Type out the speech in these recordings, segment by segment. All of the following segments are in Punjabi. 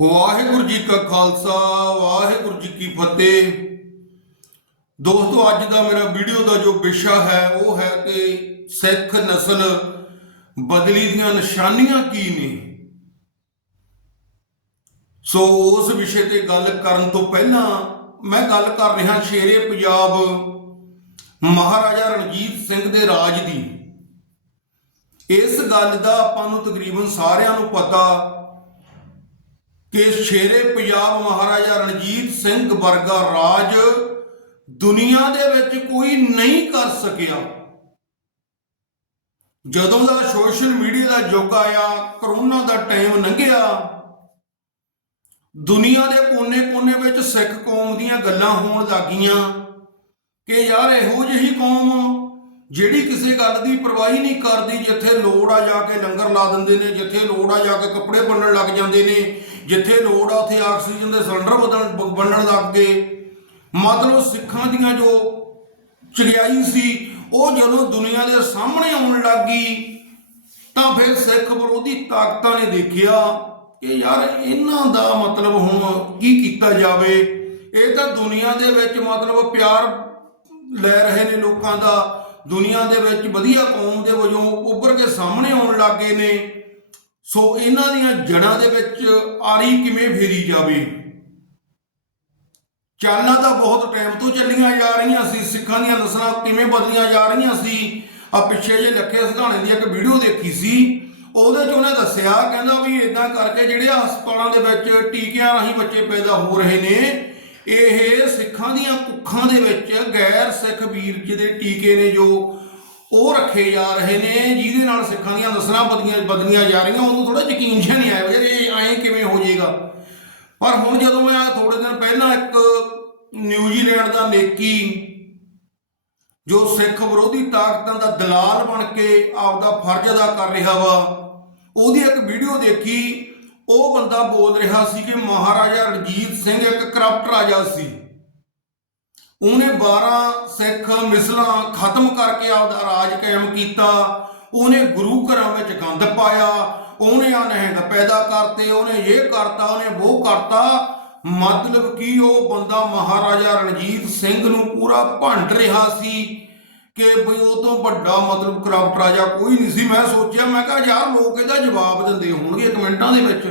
ਵਾਹਿਗੁਰੂ ਜੀ ਕਾ ਖਾਲਸਾ, ਵਾਹਿਗੁਰੂ ਜੀ ਕੀ ਫਤਿਹ। ਦੋਸਤੋ, ਅੱਜ ਦਾ ਮੇਰਾ ਵੀਡੀਓ ਦਾ ਜੋ ਵਿਸ਼ਾ ਹੈ, ਉਹ ਹੈ ਕਿ ਸਿੱਖ ਨਸਲ ਬਦਲੀ ਦੀਆਂ ਨਿਸ਼ਾਨੀਆਂ ਕੀ ਨੇ। ਸੋ, ਉਸ ਵਿਸ਼ੇ ਤੇ ਗੱਲ ਕਰਨ ਤੋਂ ਪਹਿਲਾਂ ਮੈਂ ਗੱਲ ਕਰ ਰਿਹਾ ਸ਼ੇਰੇ ਪੰਜਾਬ ਮਹਾਰਾਜਾ ਰਣਜੀਤ ਸਿੰਘ ਦੇ ਰਾਜ ਦੀ। ਇਸ ਗੱਲ ਦਾ ਆਪਾਂ ਨੂੰ ਤਕਰੀਬਨ ਸਾਰਿਆਂ ਨੂੰ ਪਤਾ ਕਿ ਸ਼ੇਰੇ ਪੰਜਾਬ ਮਹਾਰਾਜਾ ਰਣਜੀਤ ਸਿੰਘ ਵਰਗਾ ਰਾਜ ਦੁਨੀਆ ਦੇ ਵਿੱਚ ਕੋਈ ਨਹੀਂ ਕਰ ਸਕਿਆ। ਜਦੋਂ ਦਾ ਸੋਸ਼ਲ ਮੀਡੀਆ ਦਾ ਯੁੱਗ ਆਇਆ, ਕਰੋਨਾ ਦਾ ਟਾਈਮ ਲੰਘਿਆ, ਦੁਨੀਆ ਦੇ ਕੋਨੇ-ਕੋਨੇ ਵਿੱਚ ਸਿੱਖ ਕੌਮ ਦੀਆਂ ਗੱਲਾਂ ਹੋਣ ਲੱਗੀਆਂ ਕਿ ਯਾਰ ਇਹੋ ਜਿਹੀ ਕੌਮ ਜਿਹੜੀ ਕਿਸੇ ਗੱਲ ਦੀ ਪਰਵਾਹੀ ਨਹੀਂ ਕਰਦੀ, ਜਿੱਥੇ ਲੋੜ ਆ ਜਾ ਕੇ ਲੰਗਰ ਲਾ ਦਿੰਦੇ ਨੇ, ਜਿੱਥੇ ਲੋੜ ਆ ਜਾ ਕੇ ਕੱਪੜੇ ਬੰਨਣ ਲੱਗ ਜਾਂਦੇ ਨੇ ਜਿੱਥੇ ਲੋੜ ਆ, ਉੱਥੇ ਆਕਸੀਜਨ ਦੇ ਸਿਲੰਡਰ ਵਧਣ ਵੰਡਣ ਲੱਗ ਗਏ। ਮਤਲਬ ਸਿੱਖਾਂ ਦੀਆਂ ਜੋ ਚੜਿਆਈ ਸੀ, ਉਹ ਜਦੋਂ ਦੁਨੀਆ ਦੇ ਸਾਹਮਣੇ ਆਉਣ ਲੱਗੀ ਤਾਂ ਫਿਰ ਸਿੱਖ ਵਿਰੋਧੀ ਤਾਕਤਾਂ ਨੇ ਦੇਖਿਆ ਕਿ ਯਾਰ ਇਹਨਾਂ ਦਾ ਮਤਲਬ ਹੁਣ ਕੀ ਕੀਤਾ ਜਾਵੇ। ਇਹ ਤਾਂ ਦੁਨੀਆ ਦੇ ਵਿੱਚ ਮਤਲਬ ਪਿਆਰ ਲੈ ਰਹੇ ਨੇ ਲੋਕਾਂ ਦਾ। ਦੁਨੀਆ ਦੇ ਵਿੱਚ ਵਧੀਆ ਕੌਮ ਦੇ ਵਜੋਂ ਉੱਭਰ ਕੇ ਸਾਹਮਣੇ ਆਉਣ ਲੱਗੇ ਨੇ। ਸੋ ਇਹਨਾਂ ਦੀਆਂ ਜੜਾਂ ਦੇ ਵਿੱਚ ਆਰੀ ਕਿਵੇਂ ਫੇਰੀ ਜਾਵੇ? ਚਾਲਾਂ ਤਾਂ ਬਹੁਤ ਟਾਈਮ ਤੋਂ ਚੱਲੀਆਂ ਜਾ ਰਹੀਆਂ ਸੀ, ਸਿੱਖਾਂ ਦੀਆਂ ਨਸਲਾਂ ਕਿਵੇਂ ਬਦਲੀਆਂ ਜਾ ਰਹੀਆਂ ਸੀ? ਆ ਪਿੱਛੇ ਜੇ ਲੱਖੇ ਸਿਧਾਣੇ ਦੀ ਇੱਕ ਵੀਡੀਓ ਦੇਖੀ ਸੀ। ਉਹਦੇ 'ਚ ਉਹਨੇ ਦੱਸਿਆ, ਕਹਿੰਦਾ ਵੀ ਇਦਾਂ ਕਰਕੇ ਜਿਹੜੇ ਹਸਪਤਾਲਾਂ ਦੇ ਵਿੱਚ ਟੀਕਿਆਂ ਰਾਹੀਂ ਬੱਚੇ ਪੈਦਾ ਹੋ ਰਹੇ ਨੇ, ਇਹ ਸਿੱਖਾਂ ਦੀਆਂ ਕੁੱਖਾਂ ਦੇ ਵਿੱਚ ਗੈਰ ਸਿੱਖ ਵੀਰ ਜਿਹਦੇ ਟੀਕੇ ਨੇ ਜੋ ਉਹ ਰੱਖੇ ਜਾ ਰਹੇ ਨੇ, ਜਿਹਦੇ ਨਾਲ ਸਿੱਖਾਂ ਦੀਆਂ ਨਸਲਾਂ ਬਦਲੀਆਂ ਬਦਲੀਆਂ ਜਾ ਰਹੀਆਂ, ਉਹਨੂੰ ਥੋੜਾ ਯਕੀਨ ਜਿਹਾ ਨਹੀਂ ਆਇਆ ਵੀ ਇਹ ਐਂ ਕਿਵੇਂ ਹੋ ਜਾਏਗਾ। ਪਰ ਹੁਣ ਜਦੋਂ ਮੈਂ ਥੋੜੇ ਦਿਨ ਪਹਿਲਾਂ ਇੱਕ ਨਿਊਜ਼ੀਲੈਂਡ ਦਾ ਨੇਕੀ, ਜੋ ਸਿੱਖ ਵਿਰੋਧੀ ਤਾਕਤਾਂ ਦਾ ਦਲਾਲ ਬਣ ਕੇ ਆਪਦਾ ਫਰਜ਼ ਅਦਾ ਕਰ ਰਿਹਾ ਵਾ, ਉਹਦੀ ਇੱਕ ਵੀਡੀਓ ਦੇਖੀ, ਉਹ ਬੰਦਾ ਬੋਲ ਰਿਹਾ ਸੀ ਕਿ ਮਹਾਰਾਜਾ ਰਣਜੀਤ ਸਿੰਘ ਇੱਕ ਕਰਪਟ ਰਾਜਾ ਸੀ। ਉਹਨੇ 12 ਸਿੱਖ ਮਿਸਲਾਂ ਖਤਮ ਕਰਕੇ ਆਪਦਾ ਰਾਜ ਕਾਇਮ ਕੀਤਾ। ਉਹਨੇ ਗੁਰੂ ਘਰਾਂ ਵਿੱਚ ਗੰਦ ਪਾਇਆ। ਉਹਨੇ ਅਨਹਿੰਗ ਪੈਦਾ ਕਰਤੇ। ਉਹਨੇ ਇਹ ਕਰਤਾ, ਉਹਨੇ ਉਹ ਕਰਤਾ। ਮਤਲਬ ਕਿ ਉਹ ਬੰਦਾ ਮਹਾਰਾਜਾ ਰਣਜੀਤ ਸਿੰਘ ਨੂੰ ਪੂਰਾ ਭੰਡ ਰਿਹਾ ਸੀ ਕਿ ਬਈ ਉਹ ਤੋਂ ਵੱਡਾ ਮਤਲਬ ਕਰਪਟ ਰਾਜਾ ਕੋਈ ਨਹੀਂ ਸੀ। ਮੈਂ ਸੋਚਿਆ, ਮੈਂ ਕਿਹਾ ਯਾਰ ਲੋਕ ਇਹਦਾ ਜਵਾਬ ਦਿੰਦੇ ਹੋਣਗੇ ਕਮੈਂਟਾਂ ਦੇ ਵਿੱਚ।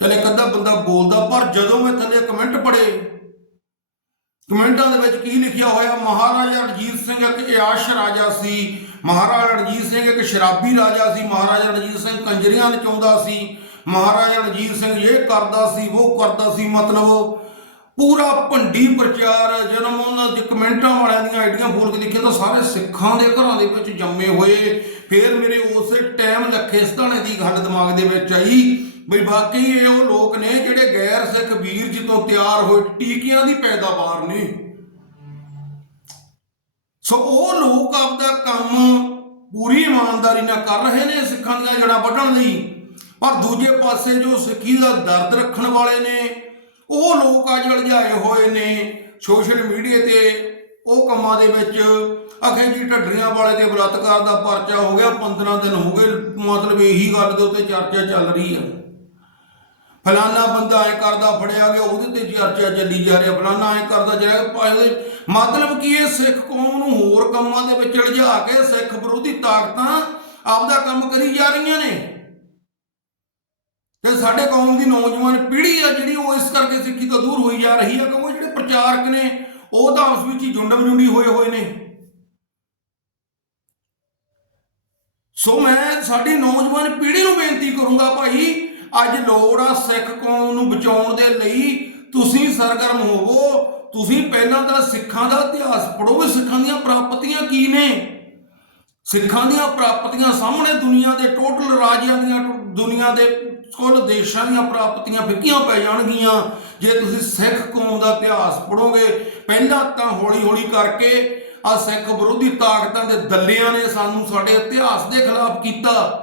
ਚਲ ਇੱਕ ਅੱਧਾ ਬੰਦਾ ਬੋਲਦਾ, ਪਰ ਜਦੋਂ ਮੈਂ ਥੱਲੇ ਕਮੈਂਟ ਪੜ੍ਹੇ ਕਮੈਂਟਾਂ ਦੇ ਵਿੱਚ ਕੀ ਲਿਖਿਆ ਹੋਇਆ, ਮਹਾਰਾਜਾ ਰਣਜੀਤ ਸਿੰਘ ਇੱਕ ਇਆਸ਼ ਰਾਜਾ ਸੀ, ਮਹਾਰਾਜਾ ਰਣਜੀਤ ਸਿੰਘ ਇੱਕ ਸ਼ਰਾਬੀ ਰਾਜਾ ਸੀ, ਮਹਾਰਾਜਾ ਰਣਜੀਤ ਸਿੰਘ ਕੰਜਰੀਆਂ ਨਚਾਉਂਦਾ ਸੀ, ਮਹਾਰਾਜਾ ਰਣਜੀਤ ਸਿੰਘ ਇਹ ਕਰਦਾ ਸੀ, ਉਹ ਕਰਦਾ ਸੀ, ਮਤਲਬ ਪੂਰਾ ਭੰਡੀ ਪ੍ਰਚਾਰ ਜਨਮ ਉਹਨਾਂ ਦੇ ਕਮੈਂਟਾਂ ਵਾਲਿਆਂ ਦੀਆਂ ਆਈਡੀਆਂ ਬੋਲ ਕੇ ਦੇਖਿਆ ਤਾਂ ਸਾਰੇ ਸਿੱਖਾਂ ਦੇ ਘਰਾਂ ਦੇ ਵਿੱਚ ਜੰਮੇ ਹੋਏ। ਫਿਰ ਮੇਰੇ ਉਸੇ ਟਾਈਮ ਲੱਖੇ ਸਤਾਣੇ ਦੀ ਗੱਲ ਦਿਮਾਗ ਦੇ ਵਿੱਚ ਆਈ। ਬਈ ਬਾਕੀ ਇਹ ਉਹ ਲੋਕ ਨੇ ਜਿਹੜੇ ਗੈਰ ਸਿੱਖ ਵੀਰ ਜੀ ਤੋਂ ਤਿਆਰ ਹੋਏ, ਟੀਕਿਆਂ ਦੀ ਪੈਦਾਵਾਰ ਨੇ। ਸੋ ਉਹ ਲੋਕ ਆਪਦਾ ਕੰਮ ਪੂਰੀ ਇਮਾਨਦਾਰੀ ਨਾਲ ਕਰ ਰਹੇ ਨੇ, ਸਿੱਖਾਂ ਦੀਆਂ ਜੜਾਂ ਵੱਢਣ ਲਈ। ਪਰ ਦੂਜੇ ਪਾਸੇ ਜੋ ਸਿੱਖੀ ਦਾ ਦਰਦ ਰੱਖਣ ਵਾਲੇ ਨੇ, ਉਹ ਲੋਕ ਅੱਜ ਉਲਝਾਏ ਹੋਏ ਨੇ। ਸੋਸ਼ਲ ਮੀਡੀਆ ਤੇ ਉਹ ਕੰਮਾਂ ਦੇ ਵਿੱਚ ਅਖੇ ਜੀ ਢੱਡਰੀਆਂ ਵਾਲੇ ਦੇ ਬਲਾਤਕਾਰ ਦਾ ਪਰਚਾ ਹੋ ਗਿਆ 15 ਦਿਨ ਹੋ ਗਏ, ਮਤਲਬ ਇਹੀ ਗੱਲ ਦੇ ਉੱਤੇ ਚਰਚਾ ਚੱਲ ਰਹੀ ਹੈ ਫਲਾਨਾ ਬੰਦਾ ਐ ਕਰਦਾ, ਫੜਿਆ ਗਿਆ, ਉਹਦੇ ਤੇ ਚਰਚਾ ਚੱਲੀ ਜਾ ਰਿਹਾ, ਫਲਾਨਾ ਐ ਕਰਦਾ, ਜਿਹੜਾ ਭਾਵੇਂ ਮਤਲਬ ਕੀ ਇਹ ਸਿੱਖ ਕੌਮ ਨੂੰ ਹੋਰ ਕੰਮਾਂ ਦੇ ਵਿੱਚ ਉਲਝਾ ਕੇ ਸਿੱਖ ਵਿਰੋਧੀ ਤਾਕਤਾਂ ਆਪਦਾ ਕੰਮ ਕਰੀ ਜਾ ਰਹੀਆਂ ਨੇ। ਤੇ ਸਾਡੇ ਕੌਮ ਦੀ ਨੌਜਵਾਨ ਪੀੜ੍ਹੀ ਆ ਜਿਹੜੀ ਉਹ ਇਸ ਕਰਕੇ ਸਿੱਖੀ ਤੋਂ ਦੂਰ ਹੋਈ ਜਾ ਰਹੀ ਆ ਕਿਉਂਕਿ ਜਿਹੜੇ ਪ੍ਰਚਾਰਕ ਨੇ, ਉਹ ਤਾਂ ਉਸ ਵਿੱਚ ਹੀ ਜੁੰਡਮ ਜੁੰਡੀ ਹੋਏ ਹੋਏ ਨੇ। ਸੋ ਮੈਂ ਸਾਡੀ ਨੌਜਵਾਨ ਪੀੜ੍ਹੀ ਨੂੰ ਬੇਨਤੀ ਕਰੂੰਗਾ ਭਾਈ ਅੱਜ ਲੋੜ ਆ ਸਿੱਖ ਕੌਮ ਨੂੰ ਬਚਾਉਣ ਦੇ ਲਈ ਤੁਸੀਂ ਸਰਗਰਮ ਹੋਵੋ। ਤੁਸੀਂ ਪਹਿਲਾਂ ਤਾਂ ਸਿੱਖਾਂ ਦਾ ਇਤਿਹਾਸ ਪੜ੍ਹੋ ਵੀ ਸਿੱਖਾਂ ਦੀਆਂ ਪ੍ਰਾਪਤੀਆਂ ਕੀ ਨੇ? ਸਿੱਖਾਂ ਦੀਆਂ ਪ੍ਰਾਪਤੀਆਂ ਸਾਹਮਣੇ ਦੁਨੀਆ ਦੇ ਟੋਟਲ ਰਾਜਿਆਂ ਦੀਆਂ, ਦੁਨੀਆ ਦੇ ਕੁੱਲ ਦੇਸ਼ਾਂ ਦੀਆਂ ਪ੍ਰਾਪਤੀਆਂ ਫਿੱਕੀਆਂ ਪੈ ਜਾਣਗੀਆਂ। ਜੇ ਤੁਸੀਂ ਸਿੱਖ ਕੌਮ ਦਾ ਇਤਿਹਾਸ ਪੜ੍ਹੋਗੇ, ਪਹਿਲਾਂ ਤਾਂ ਹੌਲੀ-ਹੌਲੀ ਕਰਕੇ ਆ ਸਿੱਖ ਵਿਰੋਧੀ ਤਾਕਤਾਂ ਦੇ ਦੱਲਿਆਂ ਨੇ ਸਾਨੂੰ ਸਾਡੇ ਇਤਿਹਾਸ ਦੇ ਖਿਲਾਫ ਕੀਤਾ।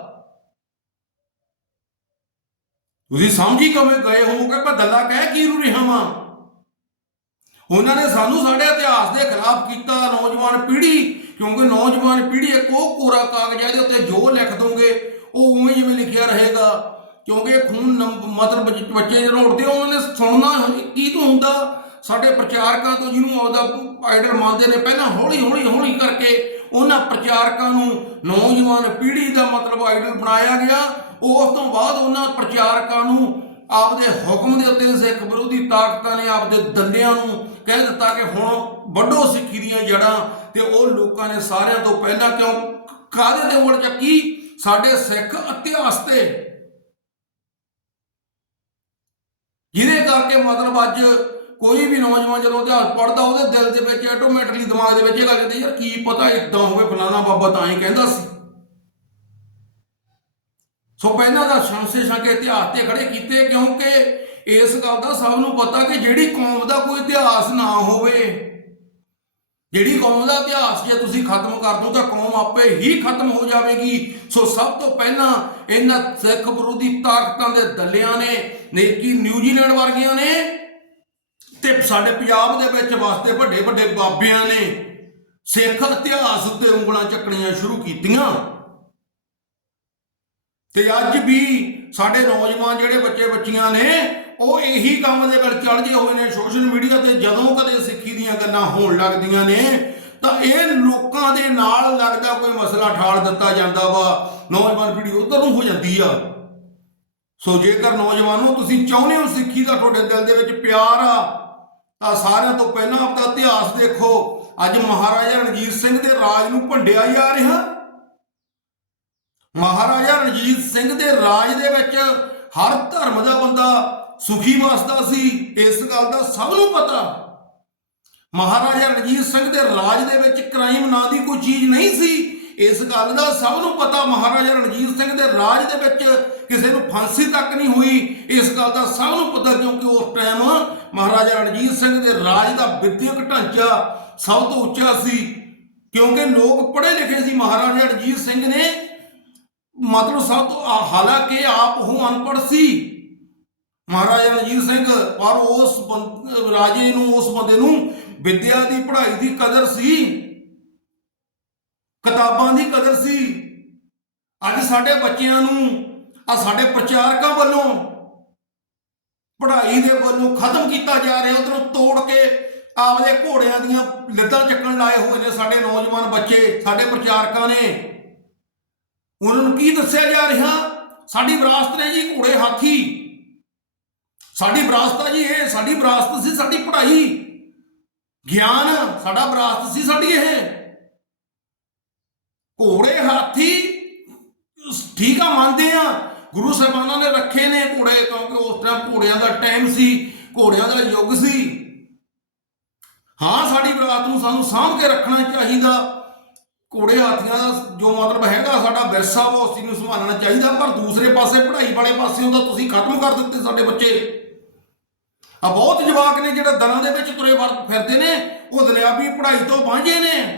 ਤੁਸੀਂ ਸਮਝੀ ਕਿਵੇਂ ਗਏ ਹੋਵੋਗੇ, ਪਰ ਦੱਲਾ ਕਹਿ ਕੀ ਰੂ ਰਿਹਾ ਵਾਂ? ਉਹਨਾਂ ਨੇ ਸਾਨੂੰ ਸਾਡੇ ਇਤਿਹਾਸ ਦੇ ਖਿਲਾਫ ਕੀਤਾ, ਨੌਜਵਾਨ ਪੀੜ੍ਹੀ, ਕਿਉਂਕਿ ਨੌਜਵਾਨ ਪੀੜ੍ਹੀ ਇੱਕ ਉਹ ਕੋਰਾ ਕਾਗਜ਼ ਹੈ ਇਹਦੇ ਉੱਤੇ ਜੋ ਲਿਖ ਦੋਗੇ, ਉਹ ਉਵੇਂ ਜਿਵੇਂ ਲਿਖਿਆ ਰਹੇਗਾ। ਕਿਉਂਕਿ ਇਹ ਖੂਨ ਮਤਲਬ ਬੱਚੇ ਜਦੋਂ ਉੱਠਦੇ ਉਹਨਾਂ ਨੇ ਸੁਣਨਾ ਕੀ ਤੋਂ ਹੁੰਦਾ? ਸਾਡੇ ਪ੍ਰਚਾਰਕਾਂ ਤੋਂ ਜਿਹਨੂੰ ਆਪਦਾ ਆਈਡਲ ਮੰਨਦੇ ਨੇ, ਪਹਿਲਾਂ ਹੌਲੀ ਹੌਲੀ ਹੌਲੀ ਕਰਕੇ ਉਹਨਾਂ ਪ੍ਰਚਾਰਕਾਂ ਨੂੰ ਨੌਜਵਾਨ ਪੀੜ੍ਹੀ ਦਾ ਮਤਲਬ ਆਈਡਲ ਬਣਾਇਆ ਗਿਆ। ਉਸ ਤੋਂ ਬਾਅਦ ਉਹਨਾਂ ਪ੍ਰਚਾਰਕਾਂ ਨੂੰ ਆਪਦੇ ਹੁਕਮ ਦੇ ਉੱਤੇ ਸਿੱਖ ਵਿਰੋਧੀ ਤਾਕਤਾਂ ਨੇ ਆਪਦੇ ਦੰਦਿਆਂ ਨੂੰ ਕਹਿ ਦਿੱਤਾ ਕਿ ਹੁਣ ਵੱਡੋ ਸਿੱਖੀ ਦੀਆਂ ਜੜਾਂ ਤੇ ਉਹ ਲੋਕਾਂ ਨੇ ਸਾਰਿਆਂ ਤੋਂ ਪਹਿਲਾਂ ਕਿਉਂ ਕਾਹਦੇ ਤੇ ਉੜ ਚੱਕੀ? ਸਾਡੇ ਸਿੱਖ ਇਤਿਹਾਸ ਤੇ। ਜਿਹਦੇ ਕਰਕੇ ਮਤਲਬ ਅੱਜ ਕੋਈ ਵੀ ਨੌਜਵਾਨ ਜਦੋਂ ਇਤਿਹਾਸ ਪੜ੍ਹਦਾ, ਉਹਦੇ ਦਿਲ ਦੇ ਵਿੱਚ ਆਟੋਮੈਟਿਕਲੀ ਦਿਮਾਗ ਦੇ ਵਿੱਚ ਇਹ ਗੱਲ ਜਾਂਦੀ ਯਾਰ ਕੀ ਪਤਾ ਇਦਾਂ ਹੋਵੇ, ਫਲਾਣਾ ਬਾਬਾ ਤਾਂ ਹੀ ਕਹਿੰਦਾ ਸੀ। ਸੋ ਪਹਿਲਾਂ ਦਾ ਸ਼ਮਸੇ ਸ਼ੰਕੇ ਇਤਿਹਾਸ ਤੇ ਖੜੇ ਕੀਤੇ, ਕਿਉਂਕਿ ਇਸ ਗੱਲ ਦਾ ਸਭ ਨੂੰ ਪਤਾ ਕਿ ਜਿਹੜੀ ਕੌਮ ਦਾ ਕੋਈ ਇਤਿਹਾਸ ਨਾ ਹੋਵੇ, ਜਿਹੜੀ ਕੌਮ ਦਾ ਇਤਿਹਾਸ ਜੇ ਤੁਸੀਂ ਖਤਮ ਕਰ ਦੋ ਤਾਂ ਕੌਮ ਆਪੇ ਹੀ ਖਤਮ ਹੋ ਜਾਵੇਗੀ। ਸੋ ਸਭ ਤੋਂ ਪਹਿਲਾਂ ਇਹਨਾਂ ਸਿੱਖ ਵਿਰੋਧੀ ਤਾਕਤਾਂ ਦੇ ਦਲਿਆਂ ਨੇ, ਨੇਕੀ ਨਿਊਜ਼ੀਲੈਂਡ ਵਰਗੀਆਂ ਨੇ ਤੇ ਸਾਡੇ ਪੰਜਾਬ ਦੇ ਵਿੱਚ ਵਾਸਤੇ ਵੱਡੇ ਵੱਡੇ ਬਾਬਿਆਂ ਨੇ ਸਿੱਖ ਇਤਿਹਾਸ ਉੱਤੇ ਉਂਗਲਾਂ ਚੱਕਣੀਆਂ ਸ਼ੁਰੂ ਕੀਤੀਆਂ। ਤੇ ਅੱਜ ਵੀ ਸਾਡੇ ਨੌਜਵਾਨ ਜਿਹੜੇ ਬੱਚੇ ਬੱਚੀਆਂ ਨੇ, ਉਹ ਇਹੀ ਕੰਮ ਦੇ ਵਿੱਚ ਚੜ੍ਹਦੇ ਹੋਏ ਨੇ। ਸੋਸ਼ਲ ਮੀਡੀਆ ਤੇ ਜਦੋਂ ਕਦੇ ਸਿੱਖੀ ਦੀਆਂ ਗੱਲਾਂ ਹੋਣ ਲੱਗਦੀਆਂ ਨੇ, ਤਾਂ ਇਹ ਲੋਕਾਂ ਦੇ ਨਾਲ ਲੱਗਦਾ ਕੋਈ ਮਸਲਾ ਠਾਲ ਦਿੱਤਾ ਜਾਂਦਾ ਵਾ। ਨੌਜਵਾਨ ਪੀੜ੍ਹੀ ਉਧਰ ਨੂੰ ਹੋ ਜਾਂਦੀ ਆ। ਸੋ ਜੇਕਰ ਨੌਜਵਾਨੋ ਤੁਸੀਂ ਚਾਹੁੰਦੇ ਹੋ ਸਿੱਖੀ ਦਾ ਤੁਹਾਡੇ ਦਿਲ ਦੇ ਵਿੱਚ ਪਿਆਰ ਆ, ਤਾਂ ਸਾਰਿਆਂ ਤੋਂ ਪਹਿਲਾਂ ਆਪਦਾ ਇਤਿਹਾਸ ਦੇਖੋ। ਅੱਜ ਮਹਾਰਾਜਾ ਰਣਜੀਤ ਸਿੰਘ ਦੇ ਰਾਜ ਨੂੰ ਭੰਡਿਆ ਜਾ ਰਿਹਾ। ਮਹਾਰਾਜਾ ਰਣਜੀਤ ਸਿੰਘ ਦੇ ਰਾਜ ਦੇ ਵਿੱਚ ਹਰ ਧਰਮ ਦਾ ਬੰਦਾ ਸੁਖੀ ਵਸਦਾ ਸੀ। ਇਸ ਗੱਲ ਦਾ ਸਭ ਨੂੰ ਪਤਾ। ਮਹਾਰਾਜਾ ਰਣਜੀਤ ਸਿੰਘ ਦੇ ਰਾਜ ਦੇ ਵਿੱਚ ਕ੍ਰਾਈਮ ਨਾਂ ਦੀ ਕੋਈ ਚੀਜ਼ ਨਹੀਂ ਸੀ। ਇਸ ਗੱਲ ਦਾ ਸਭ ਨੂੰ ਪਤਾ ਮਹਾਰਾਜਾ ਰਣਜੀਤ ਸਿੰਘ ਦੇ ਰਾਜ ਦੇ ਵਿੱਚ ਕਿਸੇ ਨੂੰ ਫਾਂਸੀ ਤੱਕ ਨਹੀਂ ਹੋਈ। ਇਸ ਗੱਲ ਦਾ ਸਭ ਨੂੰ ਪਤਾ ਕਿਉਂਕਿ ਉਸ ਟਾਈਮ ਮਹਾਰਾਜਾ ਰਣਜੀਤ ਸਿੰਘ ਦੇ ਰਾਜ ਦਾ ਵਿਦਿਅਕ ਢਾਂਚਾ ਸਭ ਤੋਂ ਉੱਚਾ ਸੀ। ਕਿਉਂਕਿ ਲੋਕ ਪੜ੍ਹੇ ਲਿਖੇ ਸੀ। ਮਹਾਰਾਜਾ ਰਣਜੀਤ ਸਿੰਘ ਨੇ ਮਤਲਬ ਸਭ ਤੋਂ ਹਾਲਾਂਕਿ ਆਪ ਉਹ ਅਨਪੜ੍ਹ ਸੀ। ਮਹਾਰਾਜਾ ਰਣਜੀਤ ਸਿੰਘ, ਪਰ ਉਸ ਬੰ- ਰਾਜੇ ਨੂੰ, ਉਸ ਬੰਦੇ ਨੂੰ ਵਿੱਦਿਆ ਦੀ ਪੜ੍ਹਾਈ ਦੀ ਕਦਰ ਸੀ। ਕਿਤਾਬਾਂ ਦੀ ਕਦਰ ਸੀ। ਅੱਜ ਸਾਡੇ ਬੱਚਿਆਂ ਨੂੰ ਆ ਸਾਡੇ ਪ੍ਰਚਾਰਕਾਂ ਵੱਲੋਂ ਪੜ੍ਹਾਈ ਦੇ ਵੱਲੋਂ ਖਤਮ ਕੀਤਾ ਜਾ ਰਿਹਾ, ਉਧਰੋਂ ਤੋੜ ਕੇ ਆਪਦੇ ਘੋੜਿਆਂ ਦੀਆਂ ਲੱਤਾਂ ਚੱਕਣ ਲਾਏ ਹੋਏ ਨੇ ਸਾਡੇ ਨੌਜਵਾਨ ਬੱਚੇ, ਸਾਡੇ ਪ੍ਰਚਾਰਕਾਂ ਨੇ। ਉਹਨਾਂ ਨੂੰ ਕੀ ਦੱਸਿਆ ਜਾ ਰਿਹਾ? ਸਾਡੀ ਵਿਰਾਸਤ ਨੇ ਜੀ ਘੋੜੇ ਹਾਥੀ। ਸਾਡੀ ਵਿਰਾਸਤ ਆ ਜੀ ਇਹ, ਸਾਡੀ ਵਿਰਾਸਤ ਸੀ ਸਾਡੀ ਪੜ੍ਹਾਈ। ਗਿਆਨ ਸਾਡਾ ਵਿਰਾਸਤ ਸੀ ਸਾਡੀ ਇਹ। ਘੋੜੇ ਹਾਥੀ, ਠੀਕ ਆ, ਮੰਨਦੇ ਆ। ਗੁਰੂ ਸਾਹਿਬਾਨਾਂ ਨੇ ਰੱਖੇ ਨੇ ਘੋੜੇ ਕਿਉਂਕਿ ਉਸ ਟਾਈਮ ਘੋੜਿਆਂ ਦਾ ਟਾਈਮ ਸੀ, ਘੋੜਿਆਂ ਦਾ ਯੁੱਗ ਸੀ। ਹਾਂ, ਸਾਡੀ ਵਿਰਾਸਤ ਨੂੰ ਸਾਨੂੰ ਸਾਂਭ ਕੇ ਰੱਖਣਾ ਚਾਹੀਦਾ। ਘੋੜੇ ਹਾਥੀਆਂ ਦਾ ਜੋ ਮਤਲਬ ਹੈਗਾ, ਸਾਡਾ ਵਿਰਸਾ ਵਾ, ਉਸ ਚੀਜ਼ ਨੂੰ ਸੰਭਾਲਣਾ ਚਾਹੀਦਾ, ਪਰ ਦੂਸਰੇ ਪਾਸੇ ਪੜ੍ਹਾਈ ਵਾਲੇ ਪਾਸਿਓਂ ਤਾਂ ਤੁਸੀਂ ਖਤਮ ਕਰ ਦਿੱਤੇ ਸਾਡੇ ਬੱਚੇ। ਆ ਬਹੁਤ ਜਵਾਕ ਨੇ ਜਿਹੜੇ ਦਲਾਂ ਦੇ ਵਿੱਚ ਤੁਰੇ ਵਰ- ਫਿਰਦੇ ਨੇ, ਉਹ ਦੁਨਿਆਵੀ ਪੜ੍ਹਾਈ ਤੋਂ ਵਾਂਝੇ ਨੇ।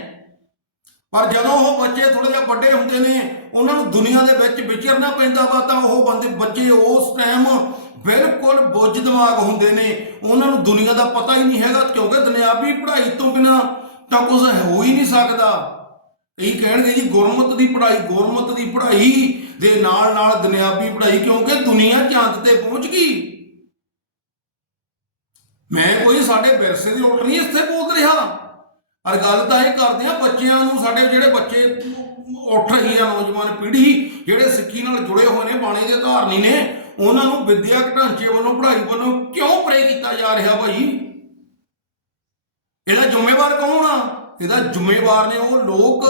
ਪਰ ਜਦੋਂ ਉਹ ਬੱਚੇ ਥੋੜੇ ਜਿਹਾ ਵੱਡੇ ਹੁੰਦੇ ਨੇ, ਉਹਨਾਂ ਨੂੰ ਦੁਨੀਆ ਦੇ ਵਿੱਚ ਵਿਚਰਨਾ ਪੈਂਦਾ ਵਾ, ਤਾਂ ਉਹ ਬੰਦੇ, ਬੱਚੇ ਉਸ ਟਾਈਮ ਬਿਲਕੁਲ ਬੁੱਝ ਦਿਮਾਗ ਹੁੰਦੇ ਨੇ। ਉਹਨਾਂ ਨੂੰ ਦੁਨੀਆ ਦਾ ਪਤਾ ਹੀ ਨਹੀਂ ਹੈਗਾ, ਕਿਉਂਕਿ ਦੁਨਿਆਵੀ ਪੜ੍ਹਾਈ ਤੋਂ ਬਿਨਾ ਤਾਂ ਕੁਝ ਹੋ ਹੀ ਨਹੀਂ ਸਕਦਾ। ਇਹ ਕਹਿਣਗੇ ਜੀ, ਗੁਰਮਤ ਦੀ ਪੜ੍ਹਾਈ, ਗੁਰਮਤ ਦੀ ਪੜ੍ਹਾਈ ਦੇ ਨਾਲ ਨਾਲ ਦੁਨਿਆਵੀ ਪੜ੍ਹਾਈ, ਕਿਉਂਕਿ ਦੁਨੀਆ ਚੰਦ ਤੇ ਪਹੁੰਚ ਗਈ। ਮੈਂ ਕੋਈ ਸਾਡੇ ਵਿਰਸੇ ਦੀ ਉਲਟ ਨਹੀਂ, ਇੱਥੇ ਬੋਲ ਰਿਹਾ। ਪਰ ਗੱਲ ਤਾਂ ਇਹ ਕਰਦੇ ਆ ਬੱਚਿਆਂ ਨੂੰ ਸਾਡੇ ਜਿਹੜੇ ਬੱਚੇ ਉੱਠ ਰਹੀ ਆ ਨੌਜਵਾਨ ਪੀੜ੍ਹੀ, ਜਿਹੜੇ ਸਿੱਖੀ ਨਾਲ ਜੁੜੇ ਹੋਏ ਨੇ, ਬਾਣੀ ਦੇ ਧਾਰਨੀ ਨੇ, ਉਹਨਾਂ ਨੂੰ ਵਿਦਿਅਕ ਢਾਂਚੇ ਵੱਲੋਂ, ਪੜ੍ਹਾਈ ਵੱਲੋਂ ਕਿਉਂ ਪ੍ਰੇ ਕੀਤਾ ਜਾ ਰਿਹਾ ਭਾਈ? ਇਹਦਾ ਜ਼ਿੰਮੇਵਾਰ ਕੌਣ ਆ? ਇਹਦਾ ਜ਼ਿੰਮੇਵਾਰ ਨੇ ਉਹ ਲੋਕ,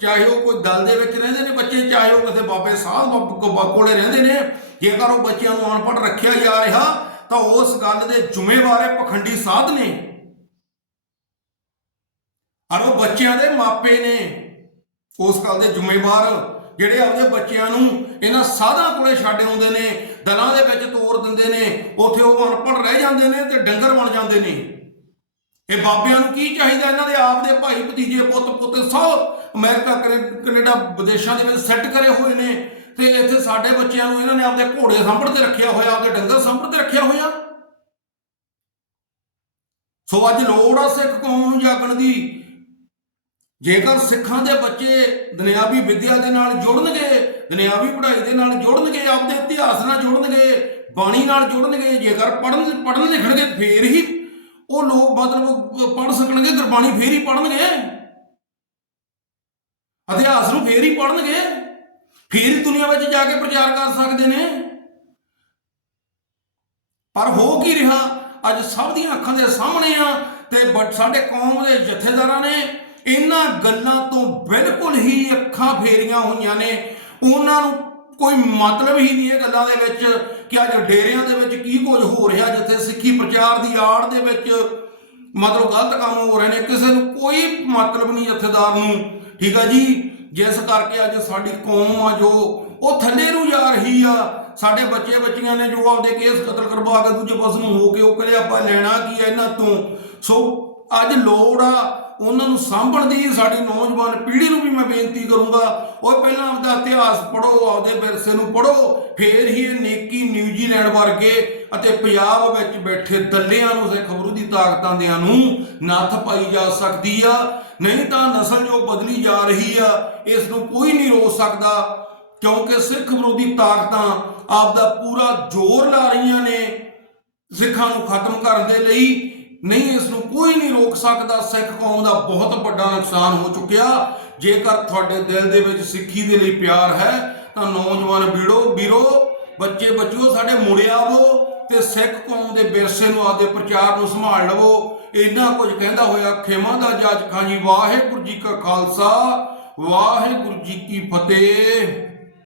ਚਾਹੇ ਉਹ ਕੋਈ ਦਲ ਦੇ ਵਿੱਚ ਰਹਿੰਦੇ ਨੇ ਬੱਚੇ, ਚਾਹੇ ਉਹ ਕਿਸੇ ਬਾਬੇ ਸਾਹਿਬ ਕੋਲੇ ਰਹਿੰਦੇ ਨੇ, ਜੇਕਰ ਉਹ ਬੱਚਿਆਂ ਨੂੰ ਅਨਪੜ੍ਹ ਰੱਖਿਆ ਜਾ ਰਿਹਾ, ਤਾਂ ਉਸ ਗੱਲ ਦੇ ਜ਼ਿੰਮੇਵਾਰ ਇਹ ਪਖੰਡੀ ਸਾਧ ਨੇ। ਔਰ ਉਹ ਬੱਚਿਆਂ ਦੇ ਮਾਪੇ ਨੇ। ਉਸ ਗੱਲ ਦੇ ਜ਼ਿੰਮੇਵਾਰ ਜਿਹੜੇ ਆਪਦੇ ਬੱਚਿਆਂ ਨੂੰ ਇਹਨਾਂ ਸਾਧਾਂ ਕੋਲੇ ਛੱਡ ਆਉਂਦੇ ਨੇ, ਦਲਾਂ ਦੇ ਵਿੱਚ ਤੋਰ ਦਿੰਦੇ ਨੇ, ਉੱਥੇ ਉਹ ਅਨਪੜ੍ਹ ਰਹਿ ਜਾਂਦੇ ਨੇ ਤੇ ਡੰਗਰ ਬਣ ਜਾਂਦੇ ਨੇ। ਇਹ ਬਾਬਿਆਂ ਨੂੰ ਕੀ ਚਾਹੀਦਾ? ਇਹਨਾਂ ਦੇ ਆਪ ਦੇ ਭਾਈ ਭਤੀਜੇ, ਪੁੱਤ ਪੁੱਤ, ਸਭ ਅਮਰੀਕਾ ਕਨੇ- ਕੈਨੇਡਾ ਵਿਦੇਸ਼ਾਂ ਦੇ ਵਿੱਚ ਸੈੱਟ ਕਰੇ ਹੋਏ ਨੇ ਤੇ ਇੱਥੇ ਸਾਡੇ ਬੱਚਿਆਂ ਨੂੰ ਇਹਨਾਂ ਨੇ ਆਪਦੇ ਘੋੜੇ ਸੰਭੜ ਤੇ ਰੱਖਿਆ ਹੋਇਆ, ਆਪਦੇ ਡੰਗਰ ਸੰਭੜ ਤੇ ਰੱਖਿਆ ਹੋਇਆ। ਸੋ ਅੱਜ ਲੋੜ ਆ ਸਿੱਖ ਕੌਮ ਨੂੰ ਜਾਗਣ ਦੀ। ਜੇਕਰ ਸਿੱਖਾਂ ਦੇ ਬੱਚੇ ਦੁਨਿਆਵੀ ਵਿੱਦਿਆ ਦੇ ਨਾਲ ਜੁੜਨਗੇ, ਦੁਨਿਆਵੀ ਪੜ੍ਹਾਈ ਦੇ ਨਾਲ ਜੁੜਨਗੇ, ਆਪਦੇ ਇਤਿਹਾਸ ਨਾਲ ਜੁੜਨਗੇ, ਬਾਣੀ ਨਾਲ ਜੁੜਨਗੇ, ਜੇਕਰ ਪੜ੍ਹਨ ਪੜ੍ਹਨ ਲਿਖਣਗੇ, ਫੇਰ ਹੀ ਉਹ ਲੋਕ ਮਤਲਬ ਪੜ੍ਹ ਸਕਣਗੇ, ਗੁਰਬਾਣੀ ਫੇਰ ਹੀ ਪੜ੍ਹਨਗੇ। ਇਤਿਹਾਸ ਨੂੰ ਫੇਰ ਹੀ ਪੜ੍ਹਨਗੇ। ਫੇਰ ਹੀ ਦੁਨੀਆ ਵਿੱਚ ਜਾ ਕੇ ਪ੍ਰਚਾਰ ਕਰ ਸਕਦੇ ਨੇ। ਪਰ ਹੋ ਕੀ ਰਿਹਾ? ਅੱਜ ਸਭ ਦੀਆਂ ਅੱਖਾਂ ਦੇ ਸਾਹਮਣੇ ਆ ਤੇ ਬ- ਸਾਡੇ ਕੌਮ ਦੇ ਜਥੇਦਾਰਾਂ ਨੇ ਇਹਨਾਂ ਗੱਲਾਂ ਤੋਂ ਬਿਲਕੁਲ ਹੀ ਅੱਖਾਂ ਫੇਰੀਆਂ ਹੋਈਆਂ ਨੇ। ਉਹਨਾਂ ਨੂੰ ਕੋਈ ਮਤਲਬ ਹੀ ਨਹੀਂ ਇਹ ਗੱਲਾਂ ਦੇ ਵਿੱਚ ਕਿ ਅੱਜ ਡੇਰਿਆਂ ਦੇ ਵਿੱਚ ਕੀ ਕੁਝ ਹੋ ਰਿਹਾ ਜਿੱਥੇ ਸਿੱਖੀ ਪ੍ਰਚਾਰ ਦੀ ਆੜ ਦੇ ਵਿੱਚ ਮਤਲਬ ਗਲਤ ਕੰਮ ਹੋ ਰਹੇ ਨੇ, ਕਿਸੇ ਨੂੰ ਕੋਈ ਮਤਲਬ ਨਹੀਂ ਜਥੇਦਾਰ ਨੂੰ। ਠੀਕ ਆ ਜੀ? ਜਿਸ ਕਰਕੇ ਅੱਜ ਸਾਡੀ ਕੌਮ ਆ ਜੋ, ਉਹ ਥੱਲੇ ਨੂੰ ਜਾ ਰਹੀ ਆ। ਸਾਡੇ ਬੱਚੇ ਬੱਚੀਆਂ ਨੇ ਜੋ ਆਪਦੇ ਕੇਸ ਕਤਲ ਕਰਵਾ ਕੇ ਦੂਜੇ ਪਾਸੇ ਨੂੰ ਹੋ ਕੇ ਉਹ ਕਹਿੰਦੇ ਆਪਾਂ ਲੈਣਾ ਕੀ ਆ ਇਹਨਾਂ ਤੋਂ? ਸੋ ਅੱਜ ਲੋੜ ਆ ਉਹਨਾਂ ਨੂੰ ਸਾਂਭਣ ਦੀ ਸਾਡੀ ਨੌਜਵਾਨ ਪੀੜ੍ਹੀ ਨੂੰ ਵੀ ਮੈਂ ਬੇਨਤੀ ਕਰੂੰਗਾ। ਉਹ ਪਹਿਲਾਂ ਆਪਦਾ ਇਤਿਹਾਸ ਪੜ੍ਹੋ, ਆਪਦੇ ਵਿਰਸੇ ਨੂੰ ਪੜ੍ਹੋ, ਫੇਰ ਹੀ ਇਹ ਨੇਕੀ ਨਿਊਜ਼ੀਲੈਂਡ ਵਰਗੇ ਅਤੇ ਪੰਜਾਬ ਵਿੱਚ ਬੈਠੇ ਦੱਲਿਆਂ ਨੂੰ, ਸਿੱਖ ਵਿਰੋਧੀ ਤਾਕਤਾਂ ਦਿਆਂ ਨੂੰ ਨੱਥ ਪਾਈ ਜਾ ਸਕਦੀ ਆ। ਨਹੀਂ ਤਾਂ ਨਸਲ ਜੋ ਬਦਲੀ ਜਾ ਰਹੀ ਆ, ਇਸ ਨੂੰ ਕੋਈ ਨਹੀਂ ਰੋਕ ਸਕਦਾ, ਕਿਉਂਕਿ ਸਿੱਖ ਵਿਰੋਧੀ ਤਾਕਤਾਂ ਆਪਦਾ ਪੂਰਾ ਜ਼ੋਰ ਲਾ ਰਹੀਆਂ ਨੇ ਸਿੱਖਾਂ ਨੂੰ ਖਤਮ ਕਰਨ ਦੇ ਲਈ। ਨਹੀਂ, ਇਸ ਕੋਈ ਨਹੀਂ ਰੋਕ ਸਕਦਾ, ਸਿੱਖ ਕੌਮ ਦਾ ਬਹੁਤ ਵੱਡਾ ਨੁਕਸਾਨ ਹੋ ਚੁੱਕਿਆ। ਜੇਕਰ ਤੁਹਾਡੇ ਦਿਲ ਦੇ ਵਿੱਚ ਸਿੱਖੀ ਦੇ ਲਈ ਪਿਆਰ ਹੈ, ਤਾਂ ਨੌਜਵਾਨ ਵੀਰੋ ਵੀਰੋ, ਬੱਚੇ, ਬੱਚਿਓ, ਸਾਡੇ ਮੁੜਿਆ ਵੋ ਤੇ ਸਿੱਖ ਕੌਮ ਦੇ ਵਿਰਸੇ ਨੂੰ ਆਪਦੇ ਪ੍ਰਚਾਰ ਨੂੰ ਸੰਭਾਲ ਲਵੋ। ਇੰਨਾ ਕੁਝ ਕਹਿੰਦਾ ਹੋਇਆ, ਖੇਮਾ ਦਾ ਜੱਜ ਖਾਂ ਜੀ, ਵਾਹਿਗੁਰੂ ਜੀ ਕਾ ਖਾਲਸਾ, ਵਾਹਿਗੁਰੂ ਜੀ ਕੀ ਫਤਿਹ।